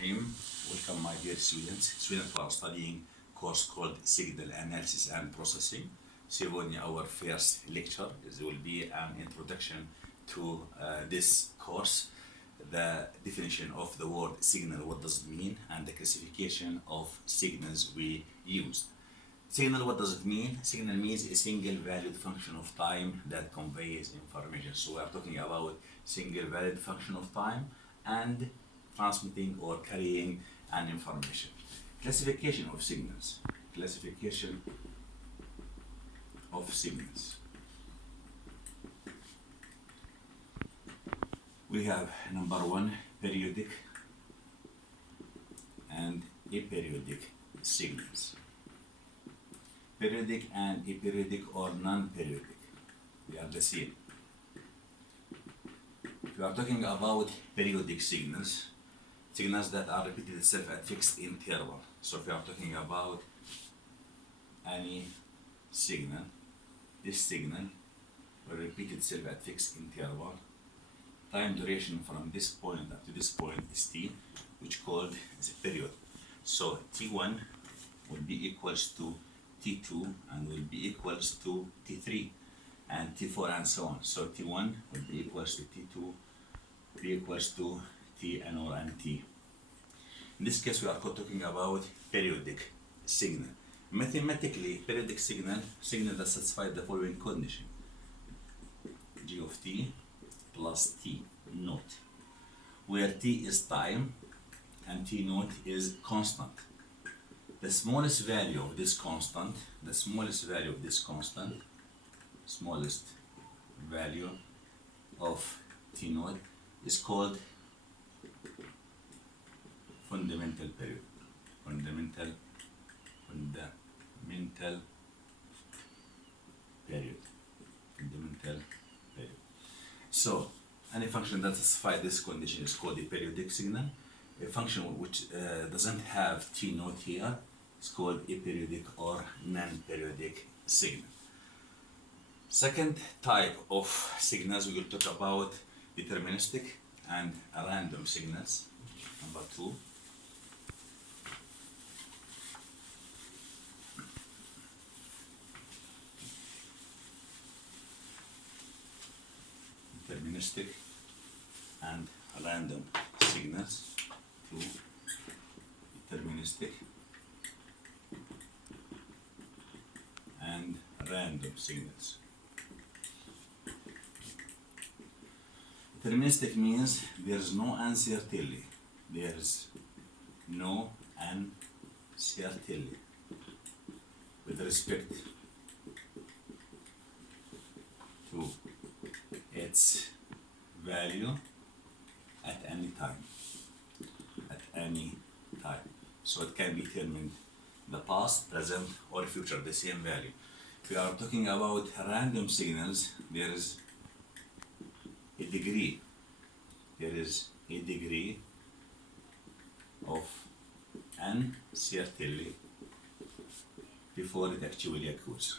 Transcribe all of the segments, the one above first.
Bismillahirrahmanirrahim. Welcome my dear students. Students who are studying course called Signal Analysis and Processing. So in our first lecture there will be an introduction to this course, the definition of the word signal, what does it mean, and the classification of signals we use. Signal, what does it mean? Signal means a single valued function of time that conveys information. So we are talking about single valued function of time and transmitting or carrying an information. Classification of signals. Classification of signals. We have number one, periodic and aperiodic signals. Periodic and aperiodic or non-periodic, they are the same. If you are talking about periodic signals, signals that are repeated itself at fixed interval. So if you are talking about any signal, this signal will repeat itself at fixed interval. Time duration from this point up to this point is t, which called as a period. So t1 will be equals to t2 and will be equals to t3 and t4 and so on. So t1 will be equals to t2, be equals to t and or and t. In this case we are talking about periodic signal. Mathematically, periodic signal that satisfies the following condition: g of t plus t naught, where t is time and t naught is constant. The smallest value of this constant, smallest value of t naught is called fundamental period. Fundamental period. So any function that satisfies this condition is called a periodic signal. A function which doesn't have t naught here is called aperiodic or non-periodic signal. Second type of signals we will talk about deterministic and random signals. Number two. Deterministic and random signals. Two. Deterministic and random signals. Deterministic means there is no uncertainty. There is no uncertainty with respect to its value at any time. So it can be determined in the past, present, or future, the same value. If we are talking about random signals, there is a degree. Of uncertainty before it actually occurs.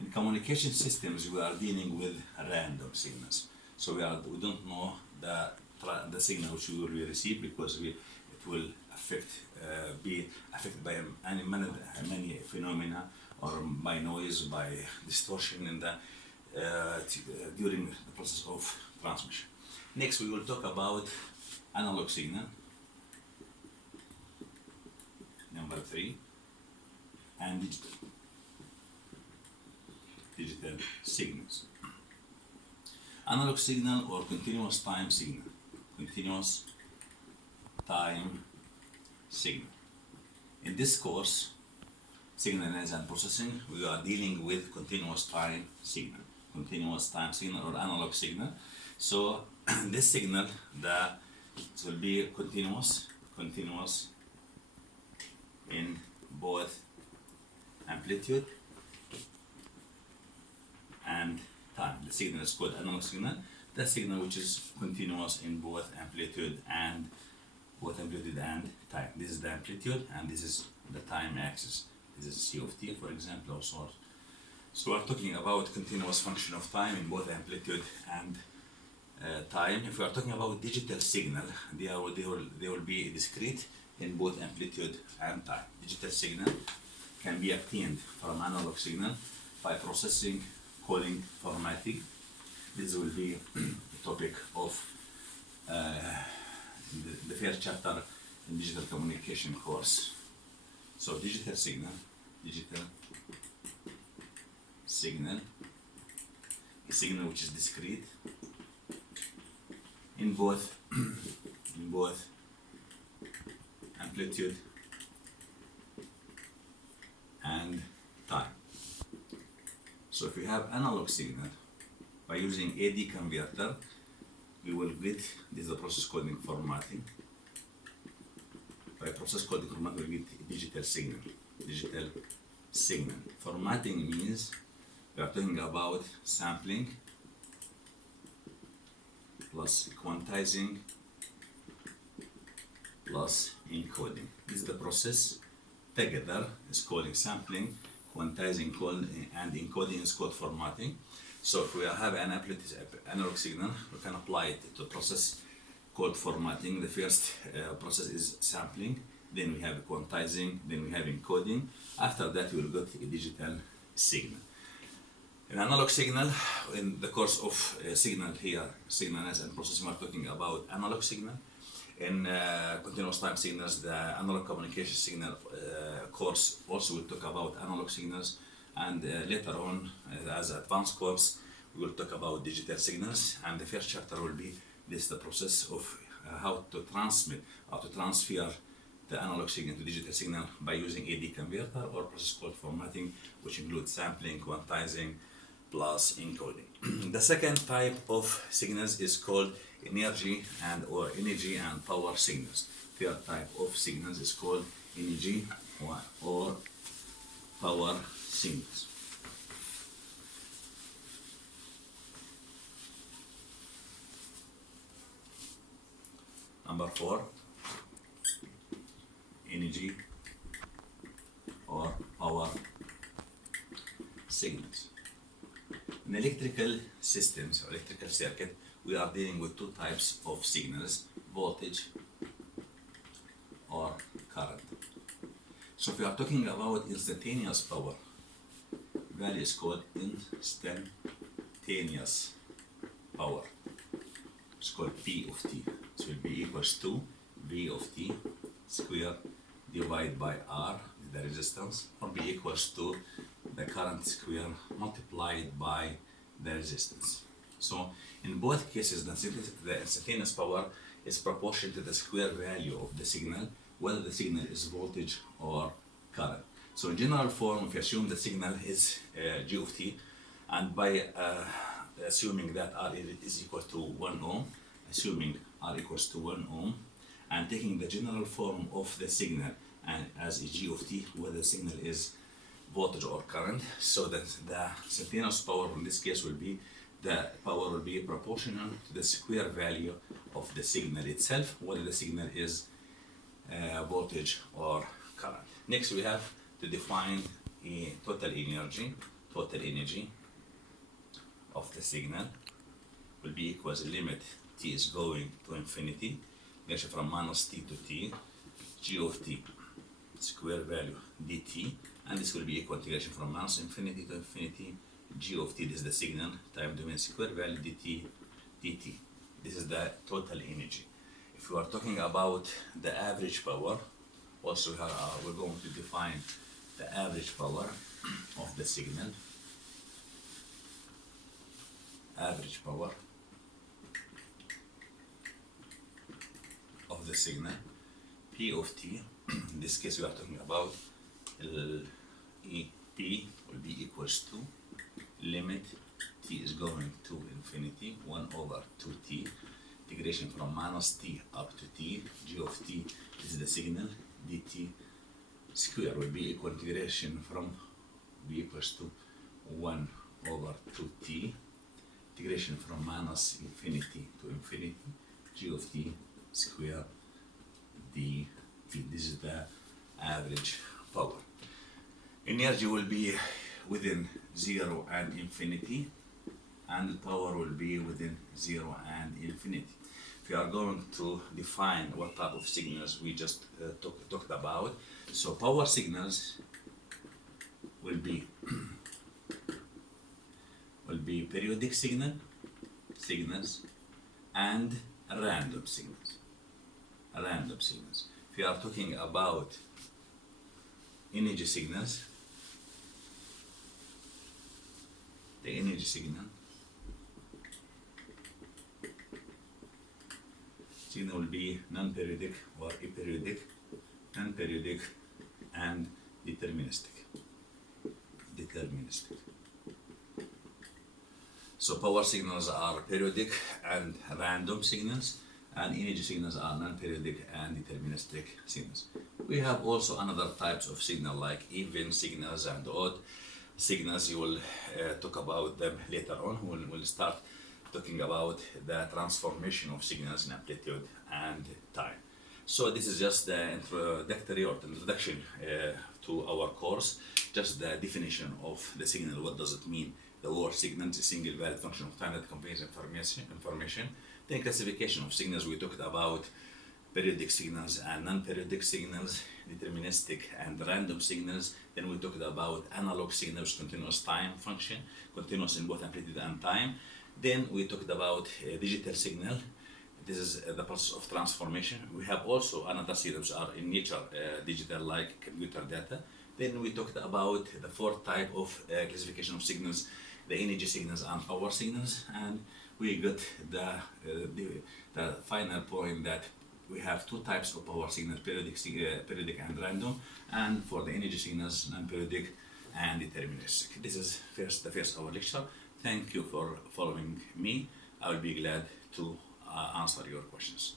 In communication systems, we are dealing with random signals. So we don't know the signal which we will receive because it will be affected by many phenomena, or by noise, by distortion in the during the process of transmission. Next, we will talk about analog signal. Number three, and digital signals. Analog signal or continuous time signal. In this course, signal analysis and processing, we are dealing with continuous time signal or analog signal. So this signal will be continuous in both amplitude and time. The signal is called analog signal. The signal which is continuous in both amplitude and time. This is the amplitude and this is the time axis. This is C of t, for example, or source. So we're talking about continuous function of time in both amplitude and time. If we are talking about digital signal, they will be discrete in both amplitude and time. Digital signal can be obtained from analog signal by processing, coding, formatting. This will be the topic of the first chapter in digital communication course. So digital signal a signal which is discrete in both amplitude and time. So if we have analog signal, by using AD converter, we will get this is the process coding formatting. By process coding formatting, we get digital signal. Formatting means we are talking about sampling plus quantizing plus encoding. This is the process together is called sampling, quantizing, and encoding is called formatting. So if we have an analog signal, we can apply it to process called formatting. The first process is sampling, then we have quantizing, then we have encoding. After that, we will get a digital signal. An analog signal, in the course of signal analysis and processing, we're talking about analog signal. In continuous time signals, the analog communication signal course also will talk about analog signals, and later on, as advanced course, we will talk about digital signals. And the first chapter will be the process of how to transfer the analog signal to digital signal by using AD converter or process called formatting, which includes sampling, quantizing, plus encoding. The second type of signals is called energy and power signals. Third type of signals is called energy or power signals. Number 4, energy or power signals. In electrical systems or electrical circuit, we are dealing with two types of signals, voltage or current. So if we are talking about instantaneous power, value is called instantaneous power. It's called P of T. So it will be equals to V of T square divided by R, the resistance, or be equals to the current square multiplied by the resistance. So in both cases, the instantaneous power is proportional to the square value of the signal, whether the signal is voltage or current. So in general form, if you assume the signal is G of T, and by assuming that R is equal to 1 ohm, assuming R equals to 1 ohm, and taking the general form of the signal and as a G of T, whether the signal is voltage or current, so that the instantaneous power in this case will be proportional to the square value of the signal itself, whether the signal is voltage or current. Next, we have to define a total energy of the signal will be equals limit t is going to infinity, relation from minus t to t, G of T square value dt, and this will be equal to integration from minus infinity to infinity, G of T, this is the signal, time domain square value dt. This is the total energy. If we are talking about the average power, also we're going to define the average power of the signal. Average power of the signal, P of T. In this case, we are talking about P will be equals to limit t is going to infinity 1 over 2t, integration from minus t up to t, G of T is the signal, dt square will be equal integration from b equals to 1 over 2t, integration from minus infinity to infinity, G of T square dt. This is the average power. Energy will be within 0 and infinity, and the power will be within 0 and infinity. If you are going to define what type of signals we just talked about, so power signals will be periodic signals and random signals. If you are talking about energy signals, the energy signal will be non-periodic or aperiodic, non-periodic and deterministic. So power signals are periodic and random signals, and energy signals are non-periodic and deterministic signals. We have also another types of signal like even signals and odd signals. You will talk about them later on. We'll start talking about the transformation of signals in amplitude and time. So this is just the introduction to our course, just the definition of the signal. What does it mean? The word signal is a single valid function of time that conveys information. Then classification of signals, we talked about periodic signals and non-periodic signals, deterministic and random signals. Then we talked about analog signals, continuous time function, continuous in both amplitude and time. Then we talked about digital signal. This is the process of transformation. We have also another signals are in nature digital, like computer data. Then we talked about the fourth type of classification of signals, the energy signals and power signals, and we got the final point that we have two types of power signals, periodic and random, and for the energy signals, non-periodic and deterministic. This is the first our lecture. Thank you for following me. I will be glad to answer your questions.